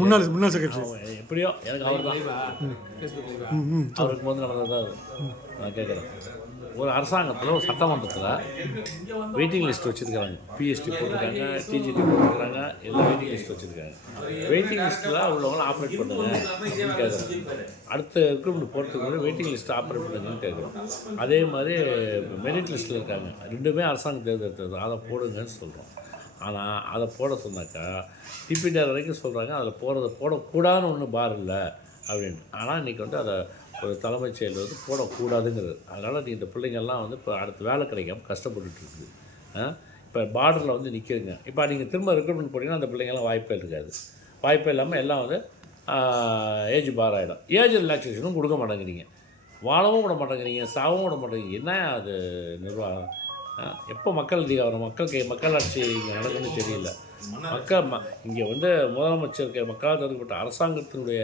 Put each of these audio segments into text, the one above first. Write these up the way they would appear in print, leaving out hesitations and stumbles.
முன்னாள் முன்னாள் செக்ரட்டரி எப்படியோ எனக்கு அவர் தான் அவருக்கு வந்து நடந்தது தான் அது. நான் கேட்குறேன், ஒரு அரசாங்கத்தில் ஒரு சட்டமன்றத்தில் வெயிட்டிங் லிஸ்ட் வச்சுருக்காங்க. பிஎஸ்டி போட்டிருக்காங்க, டிஜிடி போட்டிருக்காங்க, எல்லாம் வெயிட்டிங் லிஸ்ட் வச்சுருக்காங்க. வெயிட்டிங் லிஸ்ட்டில் உள்ளவங்களாம் ஆப்ரேட் பண்ணுங்க அப்படின்னு கேட்குறோம். அடுத்த ரெக்ரூட்மெண்ட் போகிறதுக்கு முன்னாடி வெயிட்டிங் லிஸ்ட்டை ஆப்ரேட் பண்ணுங்கன்னு கேட்குறோம். அதே மாதிரி மெரிட் லிஸ்ட்டில் இருக்காங்க, ரெண்டுமே அரசாங்கம் தேர்ந்தெடுத்தது, அதை போடுங்கன்னு சொல்கிறோம். ஆனால் அதை போட சொன்னாக்கா டிபிடிஆர் வரைக்கும் சொல்கிறாங்க, அதில் போடக்கூடாதுன்னு ஒன்றும் பார் இல்லை அப்படின்ட்டு. ஆனால் இன்றைக்கி வந்து அதை ஒரு தலைமைச் செயல் வந்து போடக்கூடாதுங்கிறது. அதனால் நீ இந்த பிள்ளைங்கள்லாம் வந்து இப்போ அடுத்த வேலை கிடைக்காம கஷ்டப்பட்டுருக்கு. இப்போ பார்டரில் வந்து நிற்கிதுங்க. இப்போ நீங்கள் திரும்ப ரெக்ரூட்மெண்ட் போட்டிங்கன்னா அந்த பிள்ளைங்கள்லாம் வாய்ப்பே இருக்காது. வாய்ப்பே இல்லாமல் எல்லாம் வந்து ஏஜ் பார் ஆகிடும். ஏஜ் ரிலாக்ஸேஷனும் கொடுக்க மாட்டேங்கிறீங்க, வாழவும் விட மாட்டேங்கிறீங்க, சாகவும் விட மாட்டேங்கிறீங்க. என்ன அது நிர்வாகம்? எப்போ மக்கள் அதிகாரம் மக்கள் ஆட்சி இங்கே நடக்குதுன்னு தெரியல. இங்கே வந்து முதலமைச்சர் மக்களால் தேர்ந்தெடுக்கப்பட்ட அரசாங்கத்தினுடைய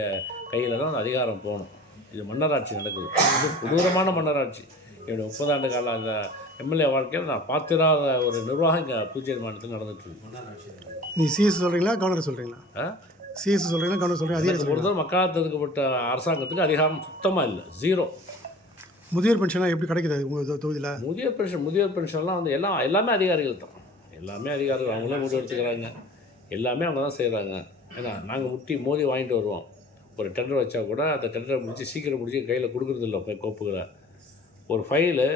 கையில் தான் அந்த அதிகாரம் போகணும். இது மன்னராட்சி நடக்குது, இது கொடூரமான மன்னராட்சி. என்னுடைய 30 ஆண்டு கால அந்த எம்எல்ஏ வாழ்க்கையில் நான் பார்த்திராத ஒரு நிர்வாகம் இங்கே புதுச்சேரி மாநிலத்தில் நடந்துகிட்ருக்கு. நீ சிஎஸ் சொல்கிறீங்களா கவர்னர் சொல்கிறீங்களா? சிஎஸ் சொல்கிறீங்களா கவர்னர் சொல்கிறீங்க? அதிகாரம் பொறுத்தவரை மக்களால் தேர்ந்தெடுக்கப்பட்ட அரசாங்கத்துக்கு அதிகாரம் சுத்தமாக இல்லை, ஜீரோ. முதியோர் பென்ஷனாக எப்படி கிடைக்குது உங்கள் தொகுதியில்? முதியோர் பென்ஷன்லாம் வந்து எல்லாமே அதிகாரிகள் தான், எல்லாமே அதிகாரிகள். அவங்களே முடிவு எடுத்துக்கிறாங்க, எல்லாமே அவங்க தான் செய்கிறாங்க. ஏன்னா நாங்கள் மோதி வாங்கிட்டு வருவோம். ஒரு டெண்டர் வச்சா கூட அந்த டெண்டரை முடித்து சீக்கிரம் முடிச்சு கையில் கொடுக்குறது இல்லை கோப்புகளை. ஒரு ஃபைலு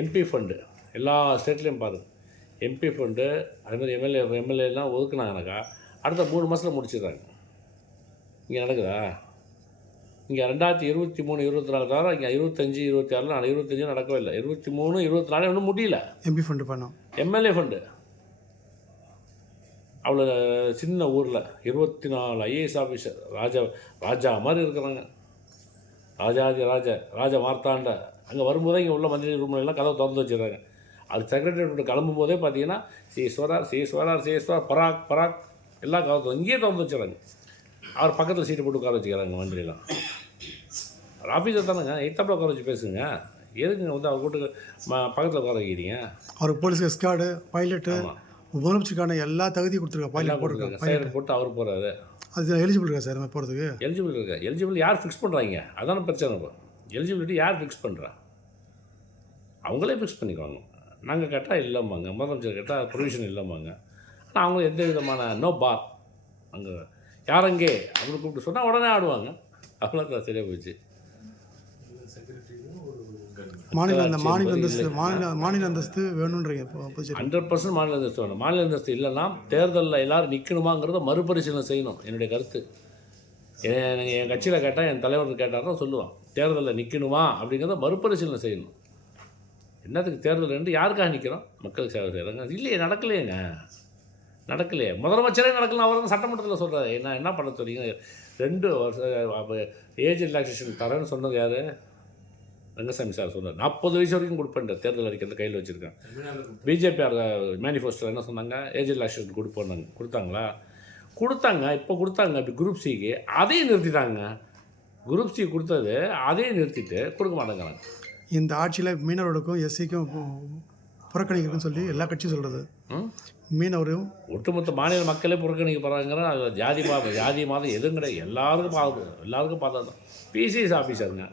எம்பி ஃபண்டு எல்லா ஸ்டேட்லேயும் பாருங்கள், எம்பி ஃபண்டு அதுமாதிரி எம்எல்ஏலாம் ஒதுக்குனாங்கனாக்கா அடுத்த 3 மாதத்தில் முடிச்சிடுறாங்க. இங்கே நடக்குதா? இங்கே 2023, 24 தவிர இங்கே 25, 26 25 நடக்கவே இல்லை. 23, 24 இன்னும் முடியல. எம்பி ஃபண்டு பண்ணோம், எம்எல்ஏ ஃபண்டு அவ்வளோ சின்ன ஊரில் 24 ஐஏஎஸ் ஆஃபீஸர் ராஜா மாதிரி இருக்கிறாங்க. ராஜா மார்த்தாண்ட அங்கே வரும்போதே இங்கே உள்ள மந்திரி ரூம்லாம் கதவை திறந்து வச்சுருக்காங்க. அது செக்ரட்டரி கிளம்பும் போதே பார்த்தீங்கன்னா சிஸ்வரார் பராக் எல்லாம் கதவை இங்கேயே திறந்து வச்சுறாங்க. அவர் பக்கத்தில் சீட்டு போட்டு உட்கார வச்சுக்கிறாங்க மந்திரிலாம். ஆஃபீஸர் தானேங்க, எத்தாப்பில் உட்கார வச்சு பேசுங்க. எதுக்குங்க வந்து அவர் கூட்டுக்கு பக்கத்தில் உட்கார வைக்கிறீங்க? அவர் போலீஸ் எஸ்கார்டு பைலட்டு முதலமைச்சருக்கான எல்லா தகுதியும் கொடுத்துருக்காங்க. பைலட் போட்டுருக்காங்க, போட்டு அவர் போகிறாரு. அது எலிஜிபிள் இருக்கா சார் போகிறதுக்கு? எலிஜிபிள் யார் ஃபிக்ஸ் பண்ணுறாங்க? அதான பிரச்சனை. இப்போ எலிஜிபிலிட்டி யார் ஃபிக்ஸ் பண்ணுறா? அவங்களே ஃபிக்ஸ் பண்ணிக்குவாங்க. நாங்கள் கேட்டால் இல்லைம்பாங்க, முதலமைச்சர் கேட்டால் ப்ரொவிஷன் இல்லைம்பாங்க. ஆனால் அவங்க எந்த விதமான நோ பார் அங்கே யாரங்கே அப்படின்னு கூப்பிட்டு சொன்னால் உடனே ஆடுவாங்க. அவ்வளோதான், சரியாக போச்சு. மாநில அந்தஸ்து வேணுன்றீங்க? 100% மாநில அந்தஸ்து வேணும். மாநில அந்தஸ்து இல்லைன்னா தேர்தலில் எல்லோரும் நிற்கணுமாங்கிறத மறுபரிசீலனை செய்யணும். என்னுடைய கருத்து. என் கட்சியில் கேட்டால், என் தலைவர் கேட்டால் தான் சொல்லுவான், தேர்தலில் நிற்கணுமா அப்படிங்கிறத மறுபரிசீலனை செய்யணும். என்னத்துக்கு தேர்தல் ரெண்டு யாருக்காக நிற்கிறோம்? மக்களுக்கு சேவை செய்கிறாங்க. இல்லையே, நடக்கலையே. முதலமைச்சரே நடக்கலாம், அவர் தான் சட்டமன்றத்தில் சொல்கிறாரு. என்ன பண்ண சொல்றீங்க? 2 வருஷம் ஏஜ் ரிலாக்ஸேஷன் தரேன்னு சொன்னது யார்? ரங்கசாமி சார் சொன்னார். 40 வயசு வரைக்கும் கொடுப்பேன் தேர்தல் அறிக்கை கையில் வச்சுருக்கேன். பிஜேபி மேனிஃபெஸ்டோவில் என்ன சொன்னாங்க? ஏஜ் ரிலாக்ஸேஷன் கொடுப்போம். கொடுத்தாங்க. இப்போ கொடுத்தாங்க. இப்போ குரூப் சிக்கு அதையும் நிறுத்திட்டாங்க. குரூப் சி கொடுத்தது அதையும் நிறுத்திட்டு கொடுக்க மாட்டேங்கிறாங்க. இந்த ஆட்சியில் மீனவர்களுக்கும் எஸ்சிக்கும் புறக்கணிக்குன்னு சொல்லி எல்லா கட்சியும் சொல்கிறது. மீனவரும் ஒட்டுமொத்த மாநில மக்களே புறக்கணிக்கப்படுறாங்கிற அதில் ஜாதி மாதம் எதுவும் கிடையாது. எல்லாருக்கும் பார்த்தா தான். பிசிஎஸ் ஆஃபீஸருங்க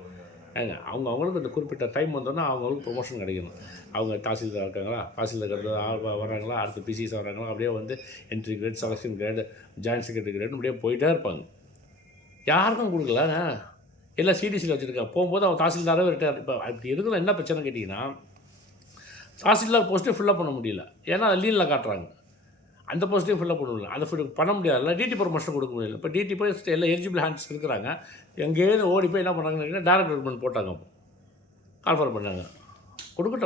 அவங்களுக்கு இந்த குறிப்பிட்ட டைம் வந்தோன்னா அவங்களுக்கு ப்ரொமோஷன் கிடைக்கணும். அவங்க தாசில்தார் இருக்காங்களா, தாசில்தார் வர்றாங்களா, அடுத்து பிசிஎஸ் வர்றாங்களா, அப்படியே வந்து entry grade, selection grade, joint secretary grade அப்படியே போயிட்டே இருப்பாங்க. யாருக்கும் கொடுக்கலங்க. எல்லாம் சிடிசியில் வச்சுருக்காங்க. போகும்போது அவன் தாசில்தாரே ரிட்டையர். இப்போ அப்படி இருக்கிற என்ன பிரச்சனை கேட்டிங்கன்னா, தாசில்தார் போஸ்ட்டே ஃபில்லப் பண்ண முடியல. ஏன்னா அதை லீனில் காட்டுறாங்க. அந்த போஸ்ட்டையும் ஃபில்லப் பண்ண முடியல. அதை பண்ண முடியாதுல்ல. டிடி ப்ரொமோஷன் கொடுக்க முடியல. இப்போ டிடி போய் எல்லாம் எலிஜிபிள் ஹேண்ட்ஸ் இருக்கிறாங்க. எங்கேயிருந்து ஓடி போய் என்ன பண்ணுறாங்கன்னு டேரக்ட் ரெக்ரூட்மெண்ட் போட்டாங்க. அப்போ கால்ஃபர் பண்ணாங்க.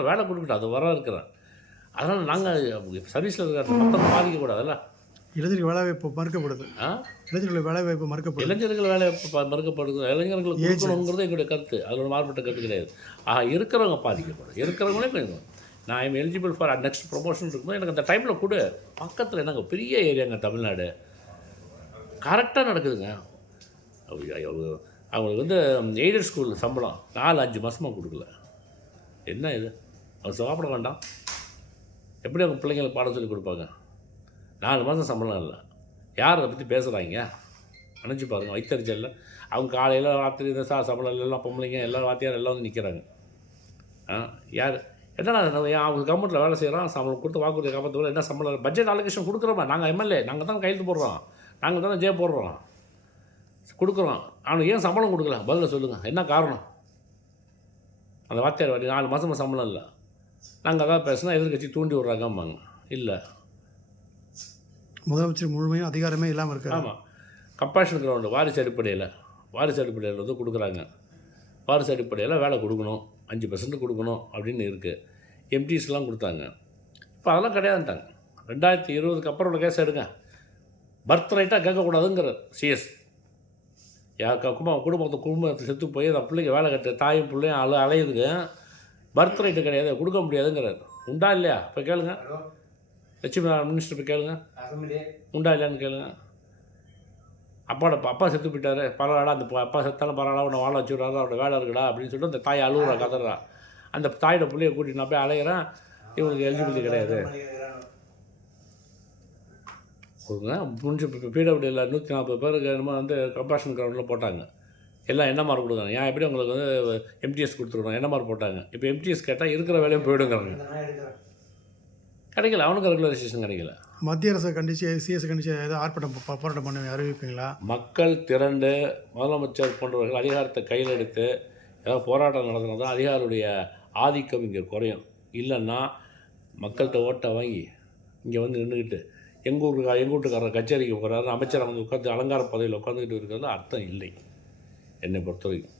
வேலை கொடுக்கட்டும், அது வர இருக்கிறேன். அதனால் நாங்கள் சர்வீஸில் இருக்கிற மக்கள் பாதிக்கக்கூடாதுல்ல. இளைஞர்கள் வேலைவாய்ப்பு மறுக்கப்படுது. இளைஞர்கள் வேலைவாய்ப்பு மறுக்கப்படுது. இளைஞர்களுக்கு கொடுக்கணுங்கிறது எங்களுடைய கருத்து. அதோட மாறுபட்ட கருத்து கிடையாது. இருக்கிறவங்க பாதிக்கப்படும். இருக்கிறவங்களே கொஞ்சம் நான் I'm eligible for next promotion இருக்கும்போது எனக்கு அந்த டைமில் கொடு. பக்கத்தில் என்னங்க பெரிய ஏரியாங்க தமிழ்நாடு, கரெக்டாக நடக்குதுங்க. அவங்களுக்கு வந்து எய்டட் ஸ்கூல் சம்பளம் 4-5 மாதமாக கொடுக்கல. என்ன இது? அவங்க சாப்பிட வேண்டாம், எப்படி அவங்க பிள்ளைங்களுக்கு பாடம் சொல்லி கொடுப்பாங்க? 4 மாதம் சம்பளம் இல்லை. யார் அதை பற்றி பேசுகிறாங்க? நினச்சி பாருங்கள். வைத்தறிச்சலில் அவங்க காலையில் ராத்திரி இந்த சம்பளம் எல்லாம் பொம்பளைங்க எல்லாம் வாத்தியார் எல்லாம் வந்து நிற்கிறாங்க. யார் என்னடா அவங்க கவர்மெண்ட்டில் வேலை செய்கிறோம், சம்பளம் கொடுத்து வாக்குறுதியை காப்பாற்ற என்ன சம்பளம் பட்ஜெட் அலோகேஷன் கொடுக்குறோமா? நாங்கள் எம்எல்ஏ, நாங்கள் தான் கையெழுத்து போடுறோம், நாங்கள் தானே ஜே போடுறோம், கொடுக்குறோம். அவனுக்கு ஏன் சம்பளம் கொடுக்கல? பதில சொல்லுங்கள். என்ன காரணம்? அந்த வாத்தியார் 4 மாதமாக சம்பளம் இல்லை. நாங்கள் அதான் பேசினா எதிர்கட்சி தூண்டி விட்றாங்கம்பாங்க. இல்லை, முதலமைச்சர் முழுமையும் அதிகாரமே இல்லாமல் இருக்காரு. ஆமாம், கம்பேஷன் கிரவுண்டு வாரிசு அடிப்படையில் வந்து கொடுக்குறாங்க. வாரிசு அடிப்படையில் வேலை கொடுக்கணும், 5% கொடுக்கணும் அப்படின்னு இருக்குது. எம்டிஸ்லாம் கொடுத்தாங்க. இப்போ அதெல்லாம் கிடையாதுன்ட்டாங்க. 2020க்கு அப்புறம் உள்ள கேஸ் எடுங்க. பர்த் ரைட்டாக கேட்கக்கூடாதுங்கிற சிஎஸ். குடும்பத்தில் செத்து போய் அந்த பிள்ளைங்க வேலை கட்ட தாயும் பிள்ளையும் அலையுதுங்க. பர்த் ரைட்டு கிடையாது, கொடுக்க முடியாதுங்கிறார். உண்டா இல்லையா? இப்போ கேளுங்க, லட்சுமி மினிஸ்டர் போய் கேளுங்க, உண்டா இல்லையான்னு கேளுங்க. அப்பா செத்து போயிட்டாரு, பரவாயில்ல, அந்த அப்பா செத்தாலும் பரவாயில்ல, உன்னை வாழ வச்சுடுறாரு, அவரோட வேலை இருக்குடா அப்படின்னு சொல்லிட்டு அந்த தாய் அழுகுறா, கதறா. அந்த தாயோட பிள்ளைய கூட்டிட்டு நான் போய் அலைகிறேன், இவங்களுக்கு எலிஜிபிலிட்டி கிடையாது. முடிஞ்சு பிடபிள்யூவில் 140 பேருக்கு என்னமோ வந்து கம்பேஷன் கிரவுண்டில் போட்டாங்க. எல்லாம் என்ன மார்க் கொடுக்குறாங்க? ஏன் எப்படி உங்களுக்கு வந்து எம்டிஎஸ் கொடுத்துருக்கணும், என்ன மார்க் போட்டாங்க. இப்போ எம்டிஎஸ் கேட்டால் இருக்கிற வேலையும் போயிடுங்கிறாங்க. கிடைக்கல, அவனுக்கு ரெகுலரைசேஷன் கிடைக்கல. மத்திய அரசை கண்டித்து சிஎஸ் கண்டித்து ஏதோ ஆர்ப்பாட்டம் போராட்டம் பண்ண அறிவிப்பீங்களா? மக்கள் திரண்டு முதலமைச்சர் போன்றவர்கள் அதிகாரத்தை கையில் எடுத்து ஏதாவது போராட்டம் நடத்தினா தான் அதிகாரியுடைய ஆதிக்கம் இங்கே குறையும். இல்லைன்னா மக்கள்கிட்ட ஓட்டை வாங்கி இங்கே வந்து நின்றுக்கிட்டு எங்கள் வீட்டுக்காரர் கச்சேரிக்கு போகிறாரு, அமைச்சர் அவங்க உட்காந்து அலங்கார பதவியில் உட்காந்துக்கிட்டு இருக்கிறது அர்த்தம் இல்லை என்னை பொறுத்த வரைக்கும்.